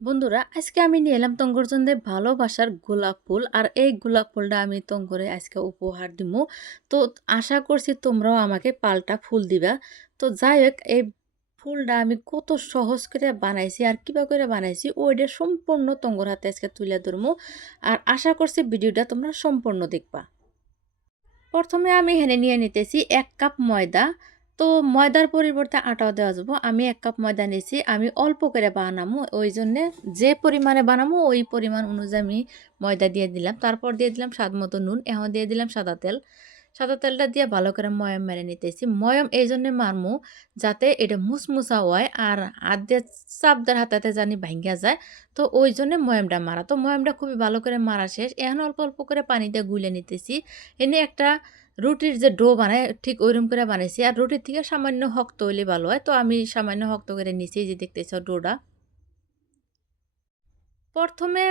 বন্ধুরা আজকে আমি নিয়ে এলাম তঙ্গর জন্য ভালোবাসার গোলাপ ফুল আর এই গোলাপ ফুলটা আমি তঙ্গরে আজকে উপহার দিব। তো আশা করছি তোমরাও আমাকে পাল্টা ফুল দিবা। তো যাই হোক এই ফুলটা আমি কত সহজ করে বানাইছি আর কিভাবে করে বানাইছি ওইটা সম্পূর্ণ তঙ্গর হাতে আজকে তুলে ধরবো। আর আশা করছি ভিডিওটা তোমরা সম্পূর্ণ দেখবা। প্রথমে আমি হেনে নিয়ে নিতেছি ১ কাপ ময়দা। তো ময়দার পরিবর্তে আটাও দেওয়া যাবো। আমি ১ কাপ ময়দা নিয়েছি। আমি অল্প করে বানামো। ওই জন্যে যে পরিমাণে বানামো ওই পরিমাণ অনুযায়ী আমি ময়দা দিয়ে দিলাম। তারপর দিয়ে দিলাম স্বাদ মতো নুন। এখন দিয়ে দিলাম সাদা তেল। সাদা তেলটা দিয়ে ভালো করে ময়াম মেরে নিতেছি। ময়াম এই জন্যে মারমু যাতে এটা মুসমুসা হয় আর হাত দিয়ে চাপ দেওয়ার হাতাতে জানি ভাঙ্গা যায়। তো ওই জন্যে ময়ামটা মারা। তো ময়ামটা খুবই ভালো করে মারা শেষ। এখন অল্প অল্প করে পানি দিয়ে গুলে নিতেছি। এনে একটা রুটির যে ডো বানায় ঠিক ওইরকম করে বানাইছি। আর রুটির থেকে সামান্য শক্ত হইলে ভালো হয়। তো আমি সামান্য শক্ত করে নিছি যে দেখতেছ ডোটা। প্রথমে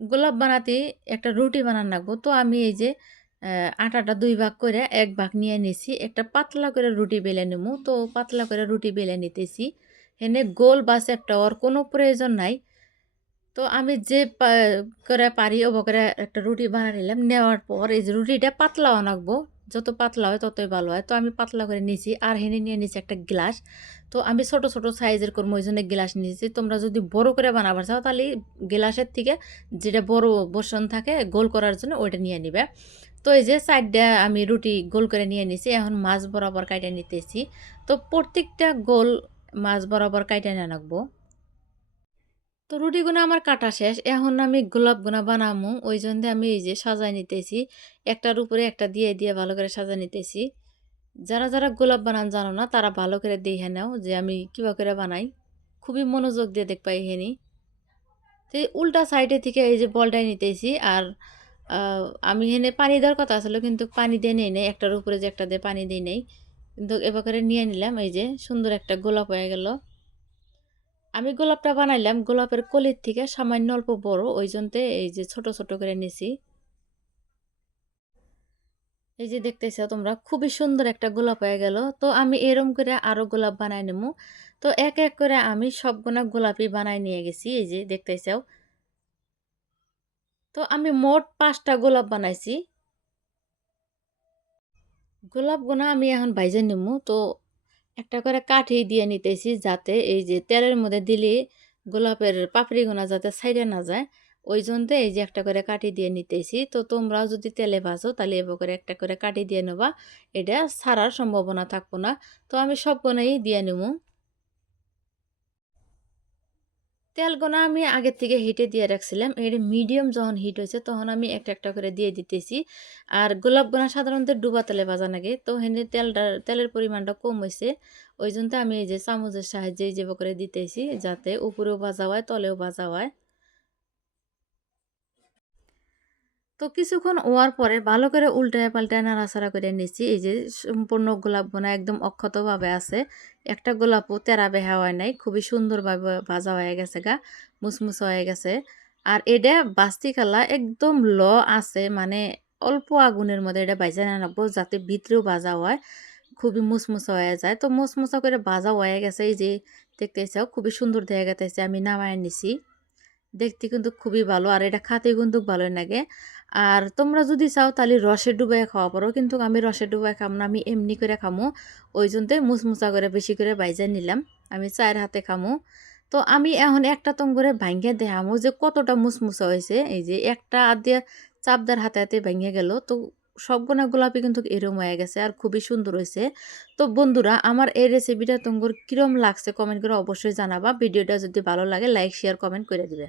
গোলাপ বানাতে একটা রুটি বানান লাগবো। তো আমি এই যে আটাটা ২ ভাগ করে ১ ভাগ নিয়ে নিছি। একটা পাতলা করে রুটি বেলে নিমু। তো পাতলা করে রুটি বেলে নিতেছি। এনে গোল বা চ্যাপ্টা হওয়ার কোনো প্রয়োজন নাই। তো আমি যে করে পারি ও করে একটা রুটি বানিয়ে নিলাম। নেওয়ার পর এই যে রুটিটা পাতলা বানাবো। যত পাতলা হয় ততই ভালো হয়। তো আমি পাতলা করে নিছি। আর হেনে নিয়ে নিছি একটা গ্লাস। তো আমি ছোট, ছোট সাইজের করবো ওইজন্য গ্লাস নিয়েছি। তোমরা যদি বড় করে বানাবার চাও তাহলে গ্লাসের থেকে যেটা বড় পোরশন থাকে গোল করার জন্য ওইটা নিয়ে নিবে। তো এই যে সাইডটা আমি রুটি গোল করে নিয়ে নিছি। এখন মাছ বরাবর কাইটা নিতেছি। তো প্রত্যেকটা গোল মাছ বরাবর কাইটা নিয়ে রাখবো। তো রুটিগুনা আমার কাটা শেষ। এখন আমি গোলাপগুনা বানামু। ওইজন্য আমি এই যে সাজায় নিতেছি। একটার উপরে একটা দিয়ে, দিয়ে ভালো করে সাজায় নিতেছি। যারা গোলাপ বানান জানো না তারা ভালো করে দেখে নাও যে আমি কিভাবে করে বানাই। খুবই মনোযোগ দিয়ে দেখবা এখানে। তো এই উল্টা সাইডে থেকে এই যে বলটাই নিতেছি আর আ আমি এখানে পানি দেওয়ার কথা ছিল কিন্তু পানি দিয়ে নেই নাই। একটার উপরে যে একটা দিয়ে পানি দেই নাই। কিন্তু এবার করে নিয়ে নিলাম এই যে সুন্দর একটা গোলাপ হয়ে গেল। আমি গোলাপটা বানাইলাম গোলাপের কলির থেকে সামান্য অল্প বড় ওই জন্যে এই যে ছোট ছোট করে নিছি। এই যে দেখতেছো তোমরা খুবই সুন্দর একটা গোলাপ হয়ে গেল। তো আমি এরম করে আরো গোলাপ বানাই নেবো। তো এক এক করে আমি সবগুলা গোলাপই বানাই নিয়ে গেছি এই যে দেখতেছো। তো আমি মোট ৫টা গোলাপ বানাইছি। গোলাপগুনা আমি এখন ভাইজা নিমু। তো একটা করে কাঠি দিয়ে নিতেছি যাতে এই যে তেলের মধ্যে দিলে গোলাপের পাপড়িগুনা যাতে ছাইড়া না যায়। ওই জন্যে এই যে একটা করে কাঠি দিয়ে নিতেছি। তো তোমরাও যদি তেলে ভাজো তাহলে এভাবে করে একটা করে কাঠি দিয়ে নেবা। এটা ছাড়ার সম্ভাবনা থাকবো না। তো আমি সবগুলাই দিয়ে নিমু। তেলগুনা আমি আগের থেকে হিটে দিয়ে রাখছিলাম। এটা মিডিয়াম যখন হিট হয়েছে তখন আমি একটা একটা করে দিয়ে দিতেছি। আর গোলাপগুনা সাধারণত ডুবা তেলে ভাজা লাগে। তো হেনে তেলের পরিমাণটা কম হইছে। ওই জন্য আমি এই যে চামচের সাহায্যে যেভাবে করে দিতেছি যাতে উপরেও ভাজা হয় তলেও ভাজা হয়। তো কিছুক্ষণ হওয়ার পরে ভালো করে উল্টায় পাল্টায় নাড়াচাড়া করে নিচ্ছি। এই যে সম্পূর্ণ গোলাপগুনা একদম অক্ষতভাবে আছে। একটা গোলাপও তেরা বেহা হয় নাই। খুবই সুন্দরভাবে ভাজা হয়ে গেছে গা। মুসমুসে হয়ে গেছে। আর এটা বাস্তি কালা একদম আছে মানে অল্প আগুনের মধ্যে এটা ভাইজা না রাখবো যাতে ভিতরেও ভাজা হয়। খুবই মুসমুসা হয়ে যায়। তো মুসমুসা করে ভাজা হয়ে গেছে এই যে দেখতেছো খুবই সুন্দর দেখা গেছে আমি নামায় নিছি। দেখতে কিন্তু খুবই ভালো আর এটা খাতে কিন্তু ভালোই লাগে। আর তোমরা যদি চাও তাহলে রসে ডুবাইয়া খাওয়া পারো কিন্তু আমি রসে ডুবাইয়া খাম না আমি এমনি করে খামো। ওই জন্যই মুচমুচা করে বেশি করে বাইজা নিলাম। আমি চায়ের হাতে খামো। তো আমি এখন একটা তং করে ভাঙ্গে দেখামো যে কতটা মুচমুচা হয়েছে। এই যে একটা হাত দিয়ে চাপদার হাতে হাতে ভেঙে গেল। তো সবগুনা গোলাপি কিন্তু এরম হয়ে গেছে আর খুবই সুন্দর হয়েছে। তো বন্ধুরা আমার এই রেসিপিটা তোমার কিরম লাগছে কমেন্ট করে অবশ্যই জানাবা। ভিডিওটা যদি ভালো লাগে লাইক শেয়ার কমেন্ট করে দিবে।